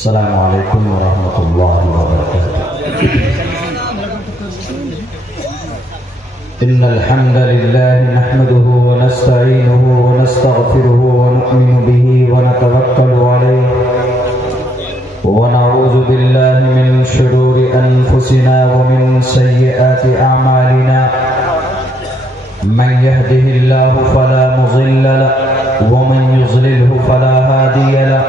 अस्सलामु अलैकुम वरहमतुल्लाहि वबरकातुहू। इन्नल हम्दलिल्लाहि नहमदुहु व नस्तईनुहु व नस्तगफिरुहु व नु'मिनु बिही व नतवक्कलु अलैहि व नऊज़ु बिल्लाहि मिन शुरूरि अनफुसिना व मिन सय्यिआति अअमालिना। मन यहदिहिल्लाहु फला मुज़िल्ल लहु व मन युज़लिलहु फला हादिय लहु।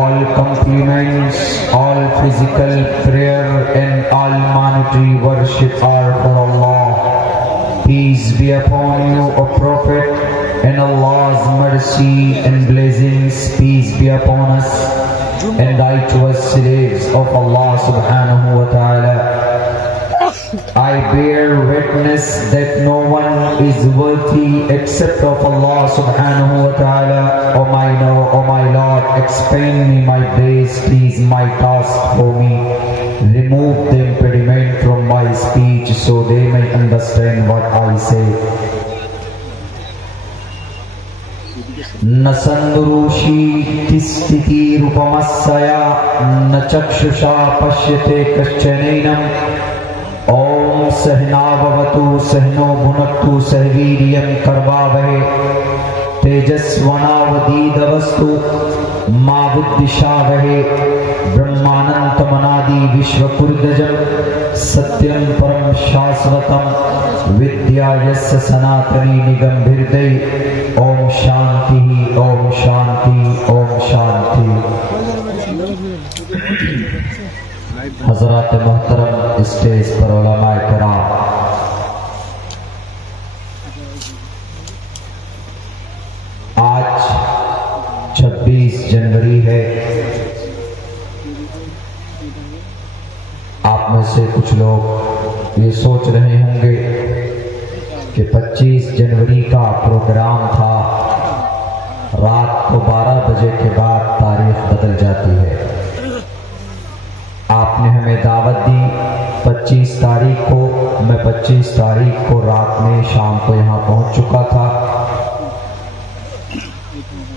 All compliments, all physical prayer and all monetary worship are for Allah. Peace be upon you, O Prophet, and Allah's mercy and blessings peace be upon us and righteous slaves of Allah subhanahu wa ta'ala. I bear witness that no one is worthy except of Allah subhanahu wa ta'ala. O my Lord, expand me my days, please my task for me. Remove the impediment from my speech so they may understand what I say. न संदुरुषी तिस्थिति रूपमस्या न चक्षुषा पश्यते कश्चनैनम. ओम सहनावतु सहनो भुनक्तु सहवीर्यं करवावहे तेजस्वनावधीतमस्तु मा विद्विषावहे. ब्रह्मानंतमनादि विश्वकुर्दजं सत्यं परम शाश्वतं विद्या यस्य सनातनी निगम्भिर्दै. ओम शांति ओम शांति ओम शांति. हज़रात मोहतरम स्टेज पर उलमाए किराम, आज 26 जनवरी है. आप में से कुछ लोग ये सोच रहे होंगे कि 25 जनवरी का प्रोग्राम था, रात को 12 बजे के बाद तारीख बदल जाती है. आपने हमें दावत दी 25 तारीख को. मैं 25 तारीख को रात में शाम को यहाँ पहुँच चुका था.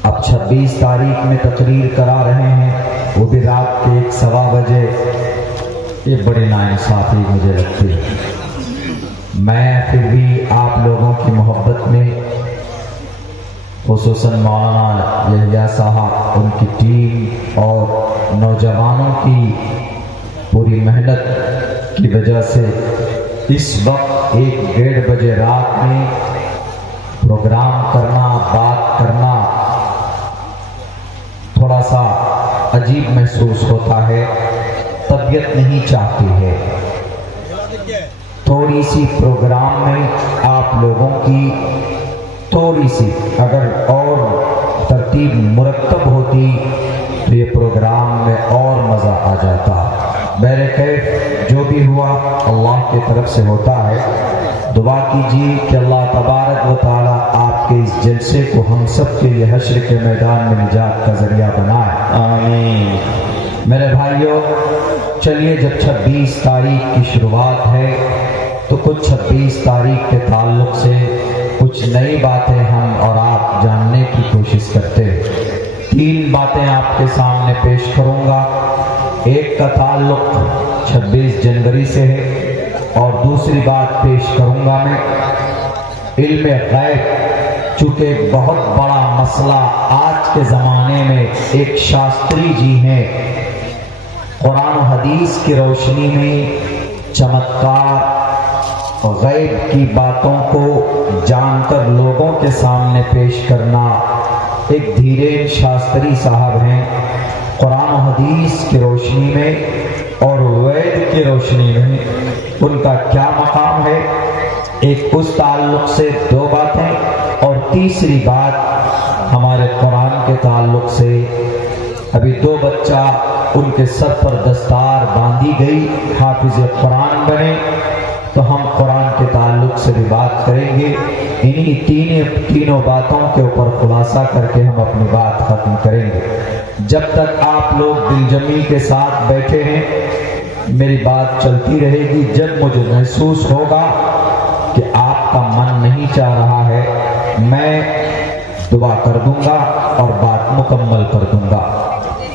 अब 26 तारीख में तकरीर करा रहे हैं, वो भी रात के 1-1:15 बजे. ये बड़ी नाइंसाफी मुझे लगती है. मैं फिर भी आप लोगों की मोहब्बत में, खुसूसन मौलाना यहया साहब, उनकी टीम और नौजवानों की पूरी मेहनत की वजह से इस वक्त 1-1:30 बजे रात में प्रोग्राम करना, बात करना थोड़ा सा अजीब महसूस होता है. तबीयत नहीं चाहती है. थोड़ी सी प्रोग्राम में आप लोगों की थोड़ी सी अगर और तरतीब मुरतब होती तो ये प्रोग्राम में और मज़ा आ जाता. बहरकैफ जो भी हुआ अल्लाह की तरफ से होता है. दुआ कीजिए कि अल्लाह तबारक व तआला आपके इस जलसे को हम सब के लिए हश्र के मैदान में निजात का जरिया बनाए. आमीन. मेरे भाइयों, चलिए, जब 26 तारीख की शुरुआत है तो कुछ 26 तारीख के ताल्लुक से कुछ नई बातें हम और आप जानने की कोशिश करते हैं. 3 बातें आपके सामने पेश करूंगा. एक का ताल्लुक 26 जनवरी से है और दूसरी बात पेश करूंगा मैं इल्म गैब चूंकि बहुत बड़ा मसला आज के ज़माने में एक शास्त्री जी हैं, कुरान और हदीस की रोशनी में चमत्कार और गैब की बातों को जानकर लोगों के सामने पेश करना। एक धीरेन शास्त्री साहब हैं, कुरान और हदीस की रोशनी में और वेद की रोशनी में उनका क्या मकाम है, एक उस ताल्लुक से दो बातें, और तीसरी बात हमारे कुरान के ताल्लुक से। अभी दो बच्चा उनके सर पर दस्तार बांधी गई, हाफिज कुरान बने, तो हम कुरान के ताल्लुक से भी बात करेंगे। इन्हीं तीनों बातों के ऊपर खुलासा करके हम अपनी बात खत्म करेंगे। जब तक आप लोग दिलजमी के साथ बैठे हैं मेरी बात चलती रहेगी। जब मुझे महसूस होगा कि आपका मन नहीं चाह रहा है, मैं दुआ कर दूंगा और बात मुकम्मल कर दूंगा।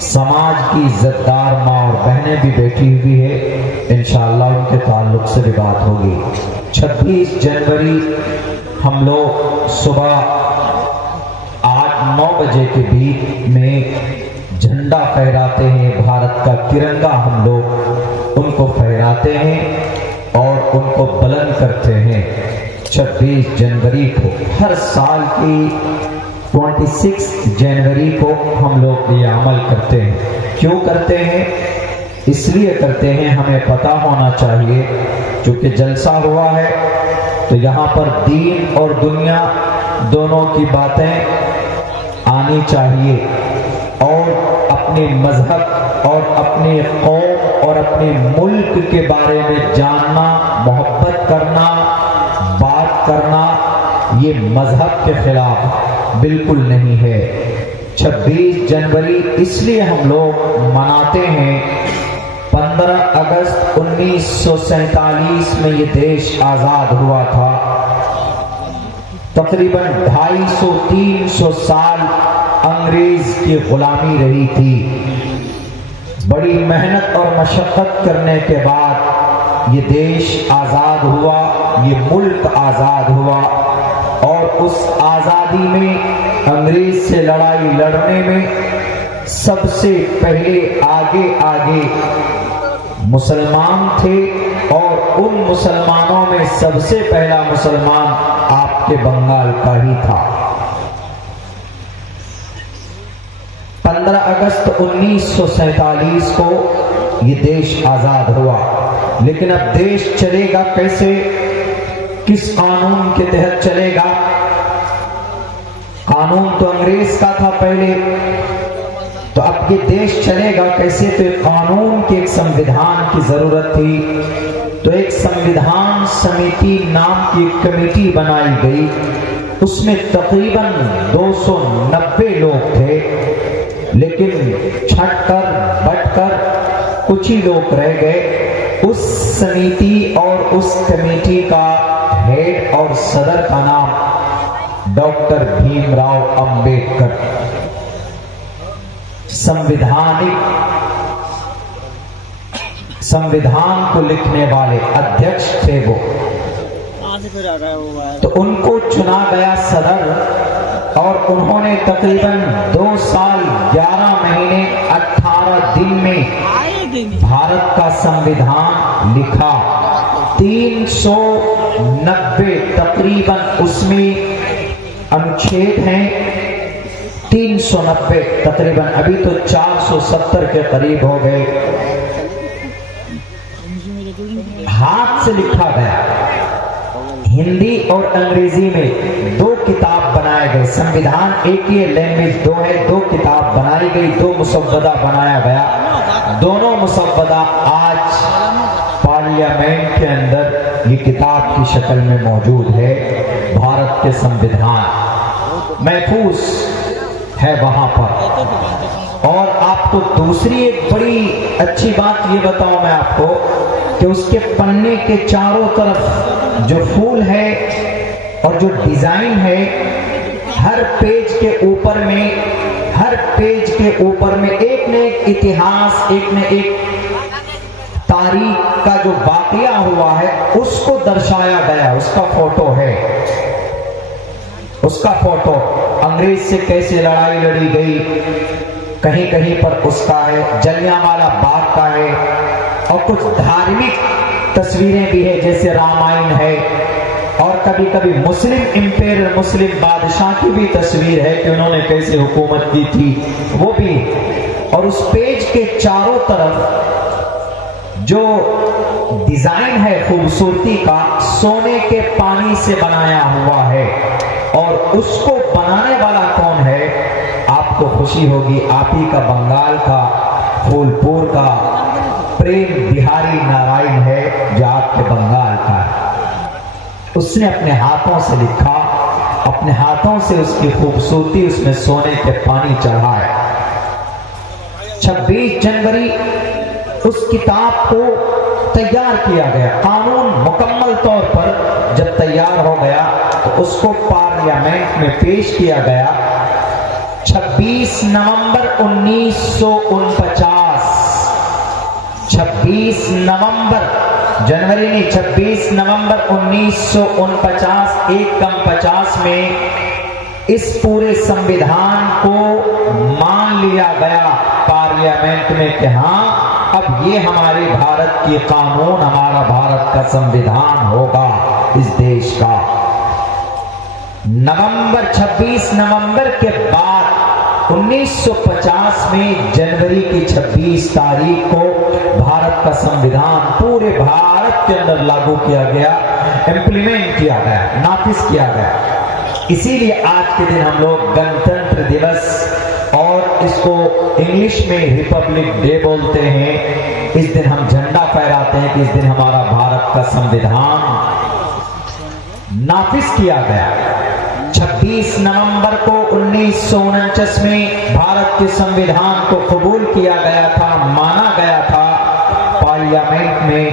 समाज की इज्जतदार माँ और बहनें भी बैठी हुई है, इंशाअल्लाह उनके ताल्लुक से भी बात होगी। 26 जनवरी हम लोग सुबह 8-9 बजे के बीच में झंडा फहराते हैं, भारत का तिरंगा हम लोग उनको फहराते हैं और उनको बुलंद करते हैं। 26 जनवरी को हर साल की 26 जनवरी को हम लोग ये अमल करते हैं। क्यों करते हैं? इसलिए करते हैं, हमें पता होना चाहिए क्योंकि जलसा हुआ है तो यहाँ पर दीन और दुनिया दोनों की बातें आनी चाहिए और अपने मजहब और अपने कौम और अपने मुल्क के बारे में जानना, मोहब्बत करना, बात करना, ये मजहब के खिलाफ बिल्कुल नहीं है। 26 जनवरी इसलिए हम लोग मनाते हैं। 15 अगस्त 1947 में ये देश आजाद हुआ था। तकरीबन 250-300 साल अंग्रेज की गुलामी रही थी। बड़ी मेहनत और मशक्कत करने के बाद ये देश आजाद हुआ, ये मुल्क आजाद हुआ और उस आजादी में अंग्रेज से लड़ाई लड़ने में सबसे पहले आगे मुसलमान थे और उन मुसलमानों में सबसे पहला मुसलमान आपके बंगाल का ही था। 15 अगस्त 1947 को ये देश आजाद हुआ, लेकिन अब देश चलेगा कैसे, किस कानून के तहत चलेगा? कानून तो अंग्रेज का था पहले, तो अब ये देश चलेगा कैसे? तो कानून के एक संविधान की जरूरत थी। तो एक संविधान समिति नाम की कमेटी बनाई गई, उसमें तकरीबन 290 लोग थे, लेकिन छटकर बटकर कुछ ही लोग रह गए। उस समिति और उस कमेटी का हेड और सदर का नाम डॉक्टर भीमराव अंबेडकर, संविधान को लिखने वाले अध्यक्ष थे वो। तो उनको चुना गया सदर और उन्होंने तकरीबन 2 साल 11 महीने 18 दिन में भारत का संविधान लिखा। 390 तकरीबन उसमें अनुच्छेद हैं, 390 तकरीबन, अभी तो 470 के करीब हो गए। हाथ से लिखा गया, हिंदी और अंग्रेजी में 2 किताब बनाए गए। संविधान एक ही लैंग्वेज 2 है, 2 किताब बनाई गई, 2 मुसव्वदा बनाया गया। दोनों मुसव्वदा आज पार्लियामेंट के अंदर ये किताब की शक्ल में मौजूद है। भारत के संविधान महफूज है वहां पर। और आपको दूसरी एक बड़ी अच्छी बात ये बताऊं मैं आपको कि उसके पन्ने के चारों तरफ जो फूल है और जो डिजाइन है, हर पेज के ऊपर में एक न एक इतिहास, एक न एक तारीख का जो वाकया हुआ है उसको दर्शाया गया, उसका फोटो है। उसका फोटो, अंग्रेज से कैसे लड़ाई लड़ी गई, कहीं कहीं पर उसका है, जलियांवाला बाग का है, और कुछ धार्मिक तस्वीरें भी है जैसे रामायण है, और कभी कभी मुस्लिम इंपेरियर, मुस्लिम बादशाह की भी तस्वीर है कि उन्होंने कैसे हुकूमत की थी, वो भी। और उस पेज के चारों तरफ जो डिजाइन है खूबसूरती का, सोने के पानी से बनाया हुआ है। और उसको बनाने वाला कौन है, आपको खुशी होगी, आप ही का बंगाल का फूलपुर का प्रेम बिहारी नारायण है, जो आपके बंगाल का है। उसने अपने हाथों से लिखा, अपने हाथों से उसकी खूबसूरती उसमें सोने के पानी चढ़ा है। 26 जनवरी उस किताब को तैयार किया गया, कानून मुकम्मल तौर पर जब तैयार हो गया तो उसको पार्लियामेंट में पेश किया गया। 26 नवंबर 1949, 26 नवंबर, जनवरी नहीं, 26 नवंबर 1949, 1 में इस पूरे संविधान को मान लिया गया पार्लियामेंट में कि हाँ, अब ये हमारे भारत की कानून, हमारा भारत का संविधान होगा इस देश का। नवंबर 26 नवंबर के बाद 1950 में जनवरी की 26 तारीख को भारत का संविधान पूरे भारत के अंदर लागू किया गया, इम्प्लीमेंट किया गया, नाफिज किया गया। इसीलिए आज के दिन हम लोग गणतंत्र दिवस, और इसको इंग्लिश में रिपब्लिक डे बोलते हैं, इस दिन हम झंडा फहराते हैं कि इस दिन हमारा भारत का संविधान नाफिज किया गया। 26 नवंबर को 1949 में भारत के संविधान को कबूल किया गया था, माना गया था पार्लियामेंट में।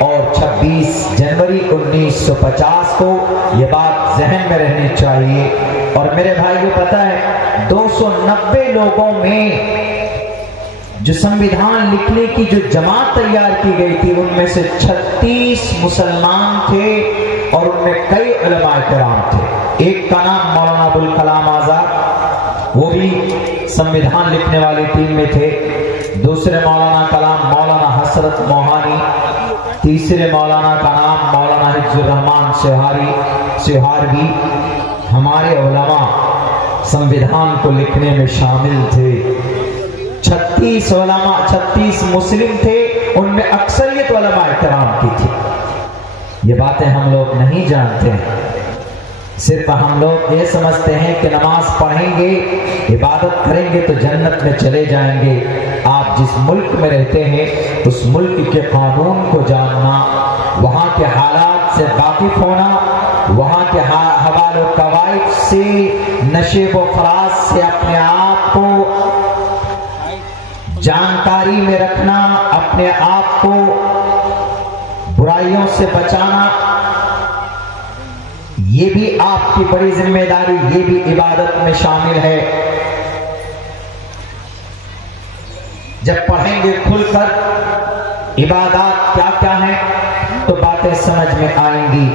और 26 जनवरी 1950 को ये बात जहन में रहनी चाहिए। और मेरे भाई को पता है, 290 लोगों में जो संविधान लिखने की जो जमात तैयार की गई थी, उनमें से 36 मुसलमान थे और उनमें कई उलमा किराम थे। एक का नाम मौलाना अबुल कलाम आजाद, वो भी संविधान लिखने वाली टीम में थे। दूसरे मौलाना का नाम मौलाना हसरत मोहानी, तीसरे मौलाना का नाम मौलाना हिज्जुर रहमान सिहारवी। हमारे उलमा संविधान को लिखने में शामिल थे। 36 उलमा, 36 मुस्लिम थे, उनमें अक्सरियत उलमा इकराम की थी। ये बातें हम लोग नहीं जानते हैं, सिर्फ हम लोग ये समझते हैं कि नमाज पढ़ेंगे, इबादत करेंगे तो जन्नत में चले जाएंगे। आप जिस मुल्क में रहते हैं उस मुल्क के कानून को जानना, वहाँ के हालात से वाकिफ होना, वहाँ के हवाल और कवायद से, नशेब व फराज से अपने आप को जानकारी में रखना, अपने आप को बुराइयों से बचाना, ये भी आपकी बड़ी जिम्मेदारी, ये भी इबादत में शामिल है। जब पढ़ेंगे खुलकर इबादत क्या क्या है तो बातें समझ में आएंगी।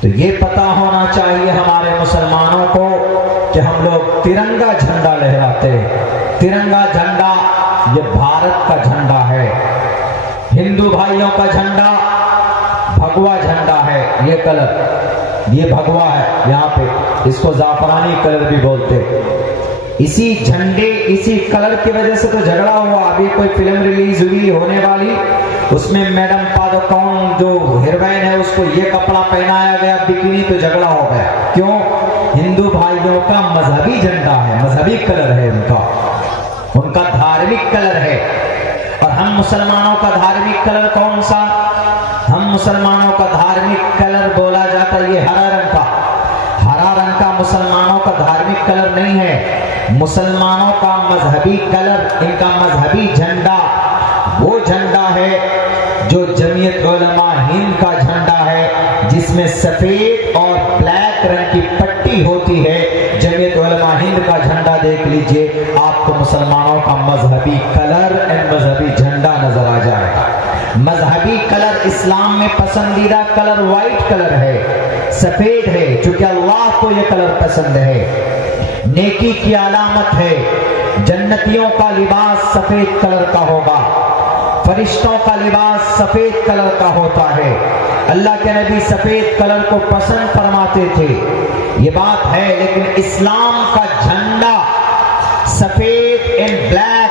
तो ये पता होना चाहिए हमारे मुसलमानों को कि हम लोग तिरंगा झंडा लहराते हैं। तिरंगा झंडा ये भारत का झंडा है, हिंदू भाइयों का झंडा भगवा झंडा है। ये कलर, ये भगवा है यहाँ पे, इसको जाफरानी कलर भी बोलते। इसी झंडे, इसी कलर की वजह से तो झगड़ा हुआ। अभी कोई फिल्म रिलीज हुई होने वाली, उसमें मैडम पादुकोण जो हीरोइन है उसको ये कपड़ा पहनाया गया बिकिनी, तो झगड़ा हो गया। क्यों? हिंदू भाइयों का मजहबी झंडा है, मजहबी कलर है उनका धार्मिक कलर है। और हम मुसलमानों का धार्मिक कलर कौन सा? हम मुसलमानों का धार्मिक कलर बोला जाता है ये हरा रंग का। हरा रंग का मुसलमानों का धार्मिक कलर नहीं है। मुसलमानों का मजहबी कलर, इनका मजहबी झंडा वो झंडा है जो जमीयत उलमा हिंद का झंडा है, जिसमें सफेद और ब्लैक रंग की पट्टी होती है। जमीयत उलमा हिंद का झंडा देख लीजिए, आपको मुसलमानों का मजहबी कलर एंड मजहबी झंडा नजर आ जाएगा। मजहबी कलर इस्लाम में पसंदीदा कलर व्हाइट कलर है। सफेद है, चूंकि अल्लाह को यह कलर पसंद है। नेकी की अलामत है। जन्नतियों का लिबास सफेद कलर का होगा, फरिश्तों का लिबास सफेद कलर का होता है। अल्लाह के नबी सफेद कलर को पसंद फरमाते थे, ये बात है। लेकिन इस्लाम का झंडा सफेद एंड ब्लैक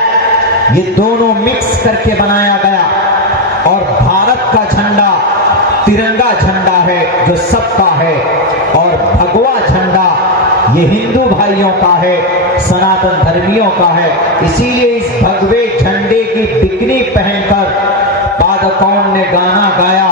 ये दोनों मिक्स करके बनाया गया, और भारत का झंडा तिरंगा झंडा है जो सबका है, और भगवा झंडा ये हिंदू भाइयों का है, सनातन धर्मियों का है। इसीलिए इस भगवे झंडे की बिकनी पहनकर पादकौन ने गाना गाया,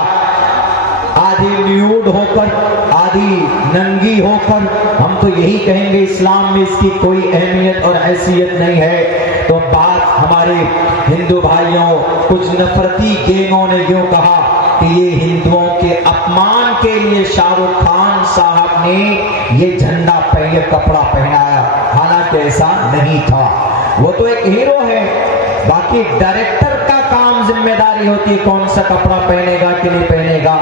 आधी न्यूड होकर आधी नंगी होकर। हम तो यही कहेंगे इस्लाम में इसकी कोई अहमियत और हैसियत नहीं है। तो बात हमारे हिंदू भाइयों, कुछ नफरती गैंगों ने यूं कहा कि ये हिंदुओं के अपमान के लिए शाहरुख खान साहब ने ये झंडा पहले कपड़ा पहनाया, हालांकि ऐसा नहीं था। वो तो एक हीरो है, बाकी डायरेक्टर का काम जिम्मेदारी होती है कौन सा कपड़ा पहनेगा कि नहीं पहनेगा।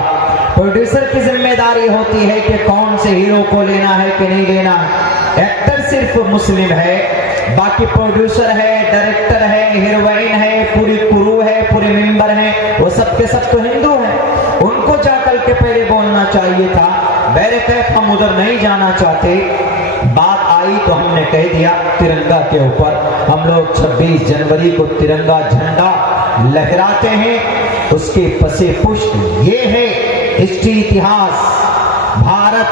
प्रोड्यूसर की जिम्मेदारी होती है कि कौन से हीरो को लेना है कि नहीं लेना। एक्टर सिर्फ मुस्लिम है, बाकी प्रोड्यूसर है, डायरेक्टर है, हीरोइन है, पूरी क्रू है, पूरे मेंबर हैं, वो सब के सब तो हिंदू हैं। उनको जाकर के पहले बोलना चाहिए था। बैरकैफ हम उधर नहीं जाना चाहते। बात आई तो हमने कह दिया तिरंगा के ऊपर। हम लोग 26 जनवरी को तिरंगा झंडा लहराते हैं। उसके पसे पुष्ट ये है हिस्ट्री, इतिहास। भारत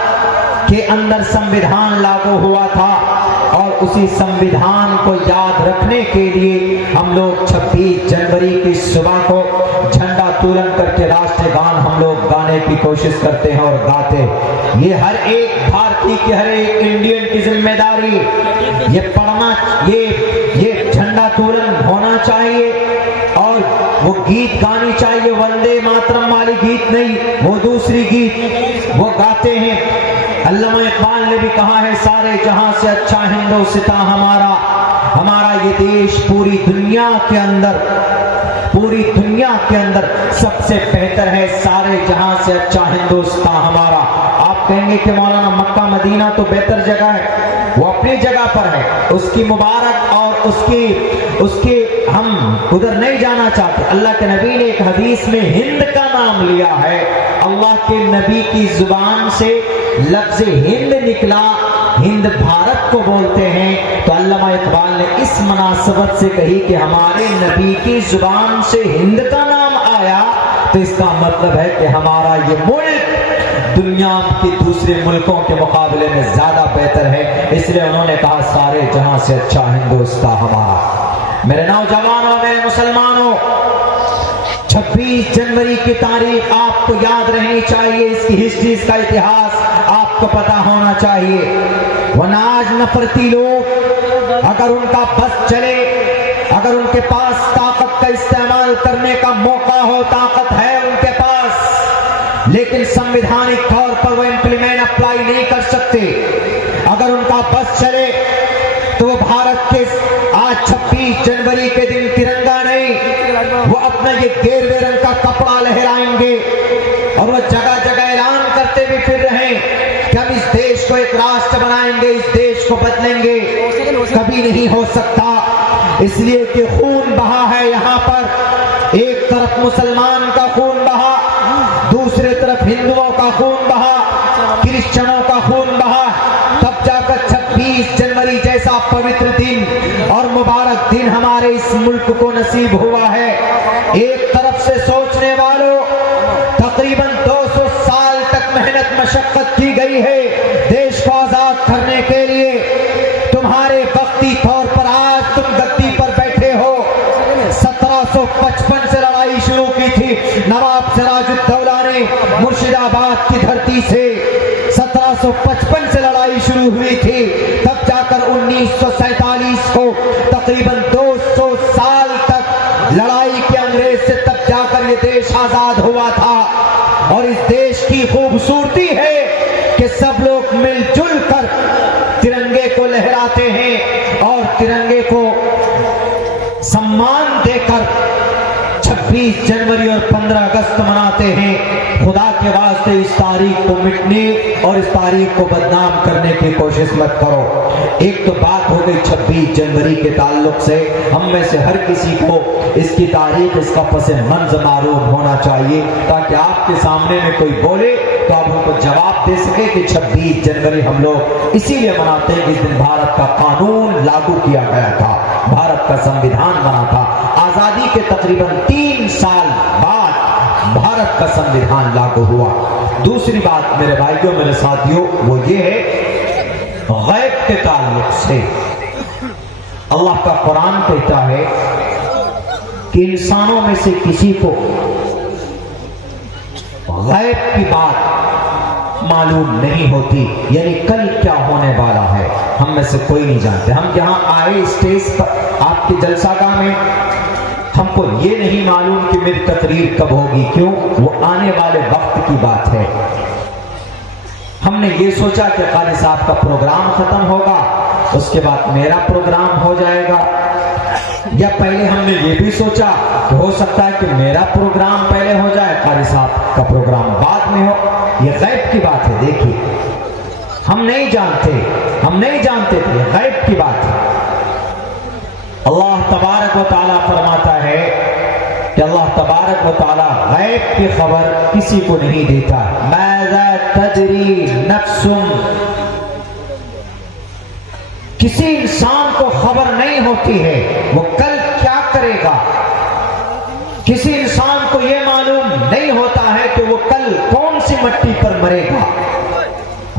के अंदर संविधान लागू हुआ था, और उसी संविधान को याद रखने के लिए हम लोग 26 जनवरी की सुबह को झंडा तोलन करके राष्ट्रीय गान हम लोग गाने की कोशिश करते हैं और गाते। ये हर एक भारतीय की, हर एक इंडियन की जिम्मेदारी, ये पढ़ना, ये झंडा तोलन होना चाहिए, और वो गीत गानी चाहिए। वंदे मातरम वाली गीत नहीं, वो दूसरी गीत वो गाते हैं। अल्लामा इकबाल ने भी कहा है, सारे जहां से अच्छा हिंदुस्तां हमारा, हमारा ये देश पूरी दुनिया के अंदर सबसे बेहतर है। सारे जहां से अच्छा हिंदुस्तां हमारा। आप कहेंगे कि मौलाना मक्का मदीना तो बेहतर जगह है, वो अपनी जगह पर है, उसकी मुबारक और उसकी हम उधर नहीं जाना चाहते। अल्लाह के नबी ने एक हदीस में हिंद का नाम लिया है। अल्लाह के नबी की जुबान से लफ्ज हिंद निकला, हिंद भारत को बोलते हैं। तो अल्लामा इकबाल ने इस मुनासबत से कही कि हमारे नबी की जुबान से हिंद का नाम आया, तो इसका मतलब है कि हमारा ये मुल्क दुनिया के दूसरे मुल्कों के मुकाबले में ज्यादा बेहतर है। इसलिए उन्होंने कहा सारे जहां से अच्छा हिंदुस्तान हमारा। मेरे नौजवानों, मेरे मुसलमानों, 26 जनवरी की तारीख आपको याद रहनी चाहिए। इसकी हिस्ट्री, इसका इतिहास आपको पता होना चाहिए। वरना आज नफरती लोग अगर उनका बस चले, अगर उनके पास ताकत का इस्तेमाल करने का मौका हो, ताकत है उनके पास, लेकिन संवैधानिक तौर पर वो इम्प्लीमेंट अप्लाई नहीं कर सकते। अगर उनका बस चले तो वो भारत के आज 26 जनवरी के दिन तिरंगा नहीं, वो अपना ये गेरुए रंग का कपड़ा लहराएंगे, और वो जगह जगह ऐलान करते भी फिर रहे कि हम इस देश को एक राष्ट्र बनाएंगे, इस देश को बदलेंगे। कभी नहीं हो सकता, इसलिए कि खून बहा है यहाँ पर। एक तरफ मुसलमान का खून बहा, दूसरे तरफ हिंदुओं का खून बहा, क्रिश्चियनों का खून बहा, तब जाकर 26 जनवरी जैसा पवित्र दिन और मुबारक दिन हमारे इस मुल्क को नसीब हुआ है। एक तरफ से सोचने वालों, तकरीबन 200 साल तक मेहनत मशक्कत की गई है देश को आजाद करने के लिए। तुम्हारे वक्ती तौर पर आज तुम गद्दी पर बैठे हो। 1755 से लड़ाई शुरू की थी नवाब सिराजुद्दौला ने मुर्शिदाबाद की धरती से। 1755 से लड़ाई शुरू हुई थी, तब जाकर 1947 को तकरीबन 200 साल तक लड़ाई के अंग्रेज से, तब जाकर ये देश आजाद हुआ था। और इस देश की खूबसूरती है कि सब लोग मिलजुल कर तिरंगे को लहराते हैं और तिरंगे को सम्मान देकर 26 जनवरी और 15 अगस्त मनाते हैं, खुदा के वास्ते इस तारीख को मिटने और इस तारीख को बदनाम करने की कोशिश मत करो। एक तो बात हो गई 26 जनवरी के ताल्लुक से, हम में से हर किसी को इसकी तारीख, इसका पस मंज़र मालूम होना चाहिए, ताकि आपके सामने में कोई बोले तो आप उनको जवाब दे सके कि 26 जनवरी हम लोग इसीलिए मनाते हैं कि इस दिन भारत का कानून लागू किया गया था, भारत का संविधान बना था। आजादी के तकरीबन 3 साल बाद भारत का संविधान लागू हुआ। दूसरी बात मेरे भाइयों, मेरे साथियों, वो ये है गैब के ताल्लुक से अल्लाह का कुरान कहता है कि इंसानों में से किसी को गैब की बात मालूम नहीं होती, यानी कल क्या होने वाला है हम में से कोई नहीं जानते। हम यहाँ आए स्टेज पर आपके जलसागाह में, हमको ये नहीं मालूम कि मेरी तकरीर कब होगी, क्यों? वो आने वाले वक्त की बात है। हमने ये सोचा कि कारी साहब का प्रोग्राम खत्म होगा, उसके बाद मेरा प्रोग्राम हो जाएगा, या पहले हमने ये भी सोचा कि हो सकता है कि मेरा प्रोग्राम पहले हो जाए, कारी साहब का प्रोग्राम बाद में हो। ये गैब की बात है। देखिए, हम नहीं जानते थे, गैब की बात है। अल्लाह तबारक व तआला फरमाता है कि अल्लाह तबारक व तआला गैब की खबर किसी को नहीं देता। माज़ा तदरी नफ्सुन, किसी इंसान को खबर नहीं होती है वो कल क्या करेगा। किसी इंसान को यह मालूम नहीं होता है कि वो कल कौन सी मिट्टी पर मरेगा।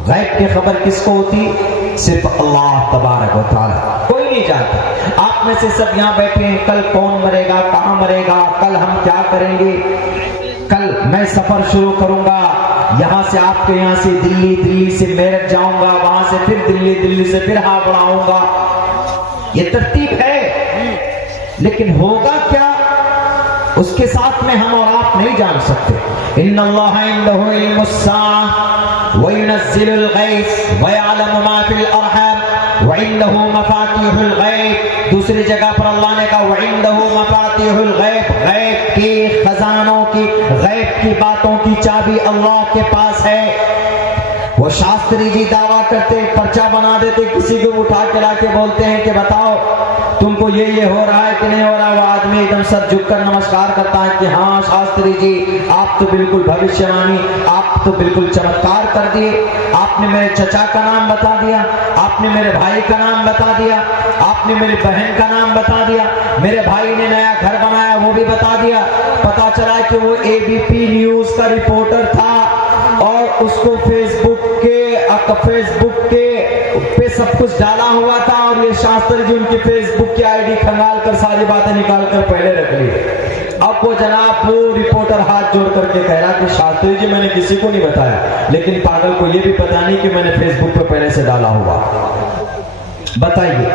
गैब की खबर किसको होती? सिर्फ अल्लाह तबारक व तआला, कोई नहीं जानता। आप में से सब यहाँ बैठे हैं, कल कौन मरेगा, कहाँ मरेगा, कल हम क्या करेंगे, कल मैं सफर शुरू करूंगा, यहाँ से आपके यहाँ से दिल्ली, दिल्ली से मेरठ जाऊंगा, वहां से फिर दिल्ली, दिल्ली से फिर हावड़ा आऊंगा। ये तरतीब है, लेकिन होगा क्या उसके साथ में हम और आप नहीं जान सकते। इन्नल्लाह इंदहु इल्मुस्साअह व युनज़्ज़िलुल गैस व यअलमु मा फिल अरहाम व इंदहु मफातिहुल गैब। दूसरी जगह पर अल्लाह ने कहा व इंदहु मफातिहुल गैब, गैब के खजानों की, गैब की बातों की चाबी अल्लाह के पास है। वो शास्त्री जी दावा करते, पर्चा बना देते, किसी को उठा के लाके बोलते हैं कि बताओ तुमको ये हो रहा है कि नहीं हो रहा। वो आदमी एकदम सर झुककर नमस्कार करता है कि हाँ शास्त्री जी, आप तो बिल्कुल भविष्यवाणी, आप तो बिल्कुल चमत्कार कर दिए। आपने मेरे चचा का नाम बता दिया, आपने मेरे भाई का नाम बता दिया, आपने मेरी बहन का नाम बता दिया, मेरे भाई ने नया घर बनाया वो भी बता दिया। पता चला कि वो एबीपी न्यूज का रिपोर्टर था और उसको फेसबुक के पे सब कुछ डाला हुआ था, और ये शास्त्री जी उनकी फेसबुक की आईडी खंगाल कर सारी बातें निकाल कर पहले रख ली। अब वो जनाब वो रिपोर्टर हाथ जोड़ करके कह रहा कि शास्त्री जी मैंने किसी को नहीं बताया, लेकिन पागल को ये भी पता नहीं कि मैंने फेसबुक पे पहले से डाला हुआ। बताइए,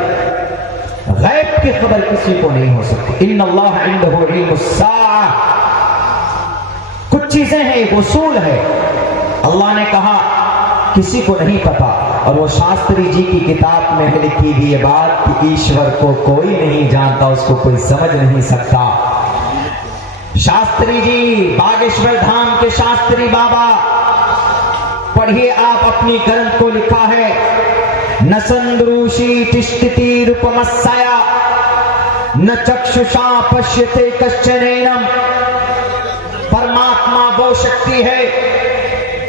गैब की खबर किसी को नहीं हो सकती। इन्नल्लाह इंदहु इल्मुस्साअह, कुछ चीजें हैं, एक उसूल है। अल्लाह ने कहा किसी को नहीं पता, और वो शास्त्री जी की किताब में लिखी हुई ये बात कि ईश्वर को कोई नहीं जानता, उसको कोई समझ नहीं सकता। शास्त्री जी, बागेश्वर धाम के शास्त्री बाबा, पढ़िए आप अपनी ग्रंथ को, लिखा है न संद्रूषी तिष्ठति रूपमस्या न चक्षुषा पश्यते कश्चनैनम। परमात्मा वो शक्ति है,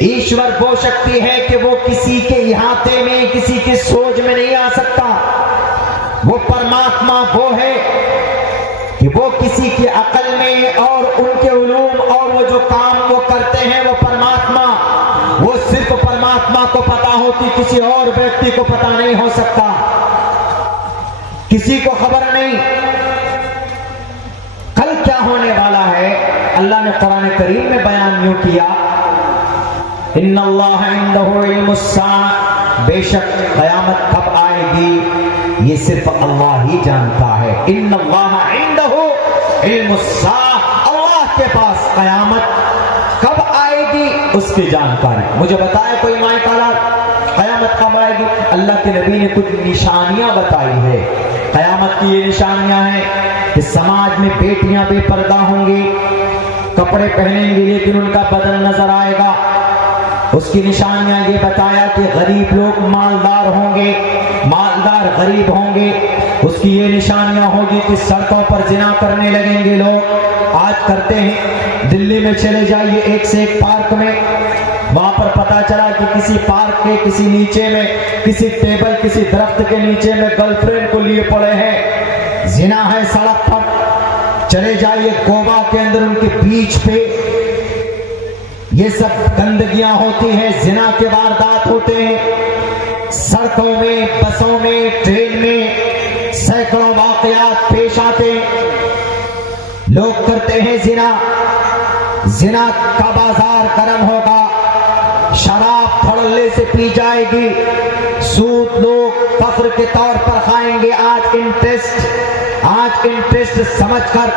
ईश्वर वो शक्ति है कि वो किसी के इहाते में, किसी की सोच में नहीं आ सकता। वो परमात्मा वो है कि वो किसी की अकल में और उनके उलूम और वो जो काम वो करते हैं वो परमात्मा, वो सिर्फ परमात्मा को पता होती, किसी और व्यक्ति को पता नहीं हो सकता, किसी को खबर नहीं। कल क्या होने वाला है अल्लाह ने कुरान करीम में बयान यूं किया, इन्नल्लाह इंदहु इल्मुस्साअह, बेशक कयामत कब आएगी ये सिर्फ अल्लाह ही जानता है। इन्नल्लाह इंदहु इल्मुस्साअह, अल्लाह के पास कयामत कब आएगी उसकी जानकारी। मुझे बताया कोई माइकाला कयामत कब आएगी? अल्लाह के नबी ने कुछ निशानियां बताई है। कयामत की ये निशानियां हैं कि समाज में बेटियां बेपर्दा होंगी, कपड़े पहनेंगी लेकिन उनका बदन नजर आएगा। उसकी निशानियां ये बताया कि गरीब लोग मालदार होंगे, मालदार गरीब होंगे। उसकी ये निशानियां होगी कि सड़कों पर जिना करने लगेंगे लोग, आज करते हैं। दिल्ली में चले जाइए एक से एक पार्क में, वहां पर पता चला कि किसी पार्क के किसी नीचे में, किसी टेबल, किसी दरख्त के नीचे में गर्लफ्रेंड को लिए पड़े हैं, जिना है सड़क पर। चले जाइए गोवा के अंदर उनके बीच पे ये सब गंदगियां होती हैं, जिना के वारदात होते हैं। सड़कों में, बसों में, ट्रेन में सैकड़ों वाकयात पेश आते हैं। लोग करते हैं जिना, जिना का बाजार गर्म होगा, शराब धड़ल्ले से पी जाएगी, सूद लोग फख्र के तौर पर खाएंगे। आज इंटरेस्ट समझकर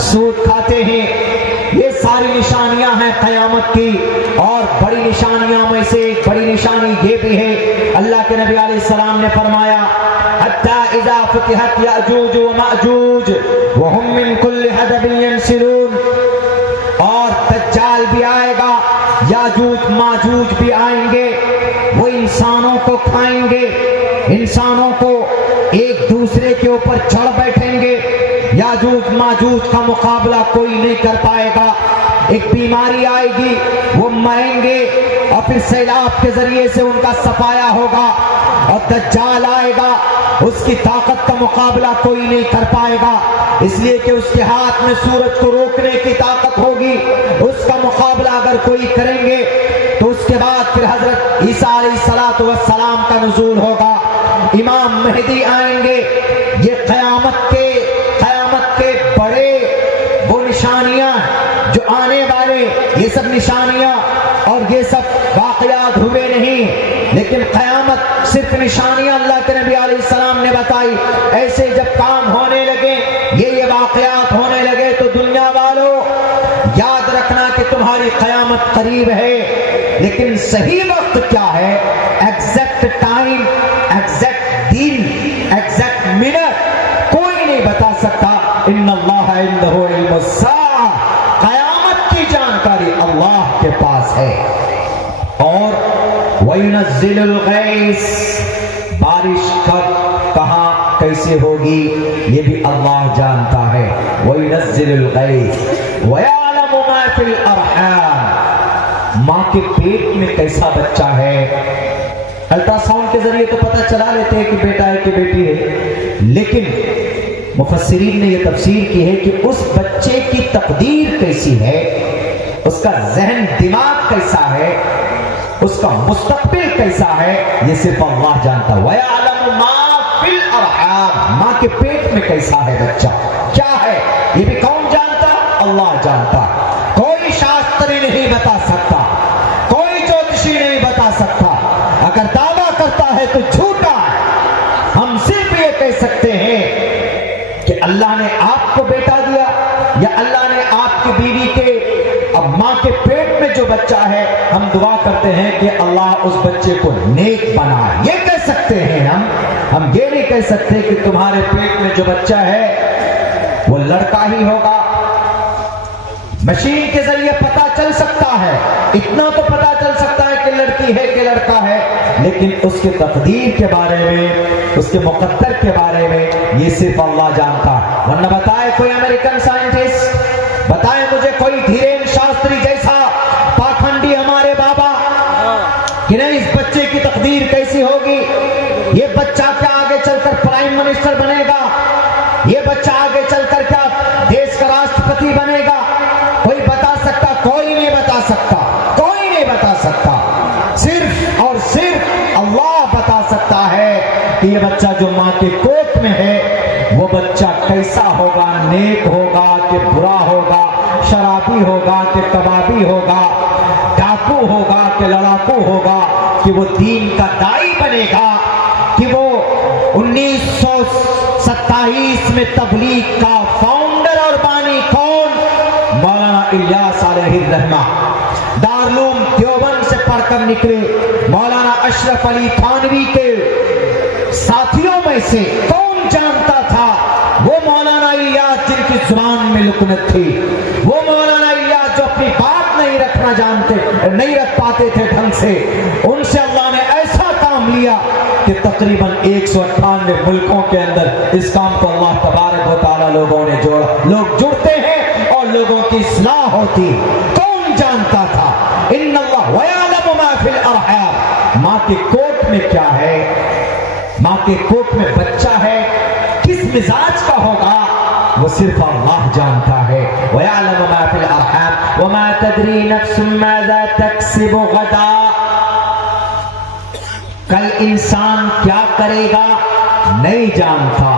सूद खाते हैं। ये सारी निशानियां हैं क़यामत की। और बड़ी निशानियां में से एक बड़ी निशानी ये भी है, अल्लाह के नबी अलैहिस्सलाम ने फरमाया, हत्ता इज़ा फुतिहत याजूज व माजूज व हुम मिन कुल्लि हदबिन यंसिलून। और दज्जाल भी आएगा, याजूज माजूज भी आएंगे, वो इंसानों को खाएंगे, इंसानों को एक दूसरे के ऊपर चढ़ बैठेंगे। याजूज माजूज का मुकाबला कोई नहीं कर पाएगा। एक बीमारी आएगी, वो मरेंगे और फिर सैलाब के जरिए से उनका सफाया होगा। और दज्जाल आएगा, उसकी ताकत का मुकाबला कोई नहीं कर पाएगा, इसलिए कि उसके हाथ में सूरज को रोकने की ताकत होगी। उसका मुकाबला अगर कोई करेंगे तो उसके बाद फिर हजरत ईसा अलैहिस्सलातु वस्सलाम का नुज़ूल होगा, इमाम मेहदी आएंगे। ये क़यामत के बड़े वो निशानियां जो आने वाले, ये सब निशानियां और ये सब वाक़यात हुए नहीं, लेकिन क़यामत सिर्फ निशानियां अल्लाह के नबी अलैहिस्सलाम ने बताई। ऐसे जब काम होने लगे, ये वाक़यात होने लगे, तो दुनिया वालों याद रखना कि तुम्हारी क़यामत करीब है। लेकिन सही वक्त क्या है, एग्जैक्ट टाइम, एग्जैक्ट दिन, एग्जैक्ट मिनट कोई नहीं बता सकता। इन्नल्लाह इंदहु इल्मुस्साअ, क़यामत की जानकारी अल्लाह के पास है। और वयुनज़्ज़िलुल गैस, बारिश कब, कहां, कैसे होगी ये भी अल्लाह जानता है। वयुनज़्ज़िलुल गैस वयअलमु मा फिल अरहाम, मां के पेट में कैसा बच्चा है। अल्ट्रासाउंड के जरिए तो पता चला लेते हैं कि बेटा है कि बेटी है, लेकिन मुफस्सिरीन ने यह तफसीर की है कि उस बच्चे की तकदीर कैसी है, उसका जहन दिमाग कैसा है, उसका मुस्तकबिल कैसा है, ये सिर्फ अल्लाह जानता है। वयअलमु मा फिल अरहाम, मां के पेट में कैसा है बच्चा, क्या है, ये भी कौन जानता, अल्लाह जानता। कोई शास्त्री नहीं बता सकता, कोई ज्योतिषी नहीं बता सकता। अगर दावा करता है तो झूठा है। हम सिर्फ ये कह सकते हैं कि अल्लाह ने आपको बेटा दिया, या अल्लाह ने आपकी बीवी के, अब मां के पेट में जो बच्चा है, हम दुआ करते हैं कि अल्लाह उस बच्चे को नेक बनाए, ये कह सकते हैं हम ये नहीं कह सकते कि तुम्हारे पेट में जो बच्चा है वो लड़का ही होगा। मशीन के जरिए पता चल सकता है, इतना तो पता चल सकता है कि लड़की है कि लड़का है, लेकिन उसके तकदीर के बारे में, उसके मुकद्दर के बारे में ये सिर्फ अल्लाह जानता है। वरना बताए कोई अमेरिकन साइंटिस्ट, बताए मुझे कोई धीरेन शास्त्री जैसा पाखंडी हमारे बाबा कि नहीं इस बच्चे की तकदीर कैसी होगी, ये बच्चा क्या आगे चलकर प्राइम मिनिस्टर बनेगा, ये बच्चा आगे चलकर क्या देश का राष्ट्रपति बनेगा, कोई बता सकता? कोई नहीं बता सकता, कोई नहीं बता सकता। सिर्फ और सिर्फ अल्लाह बता सकता है कि ये बच्चा जो मां के कोख में है वो बच्चा कैसा होगा, नेक होगा कि बुरा होगा, शराबी होगा कि कबाबी होगा, डाकू होगा कि लड़ाकू होगा, कि वो दीन का दाई बनेगा, कि वो 1927 में तबलीग का फाउंडर और बानी कौन, मौलाना इलियास अलैहिर्रहमा, दारुल देवबंद से पढ़कर निकले, मौलाना अशरफ अली थानवी के साथियों में से कौन जानता था वो मौलाना इलियास जिनकी जुबान में लुकनत थी, वो मौलाना इलियास जो अपनी बात नहीं रखना जानते, नहीं रख पाते थे ढंग से, उनसे अल्लाह ने ऐसा काम लिया कि तकरीबन 198 मुल्कों के अंदर इस काम को अल्लाह तबारक व तआला लोगों ने जोड़ा। लोग जुड़ते हैं और लोगों की इस्लाह होती। कौन जानता था? इन्नल्लाह व यअलमु मा फिल अरहाम, माँ के कोख में क्या है, माँ के कोख में बच्चा है, किस मिजाज का होगा, वो सिर्फ अल्लाह जानता है। व यअलमु मा फिल अरहाम व मा तदरी नफ्सुम माज़ा तक्सिबु गदा, कल इंसान क्या करेगा नहीं जानता।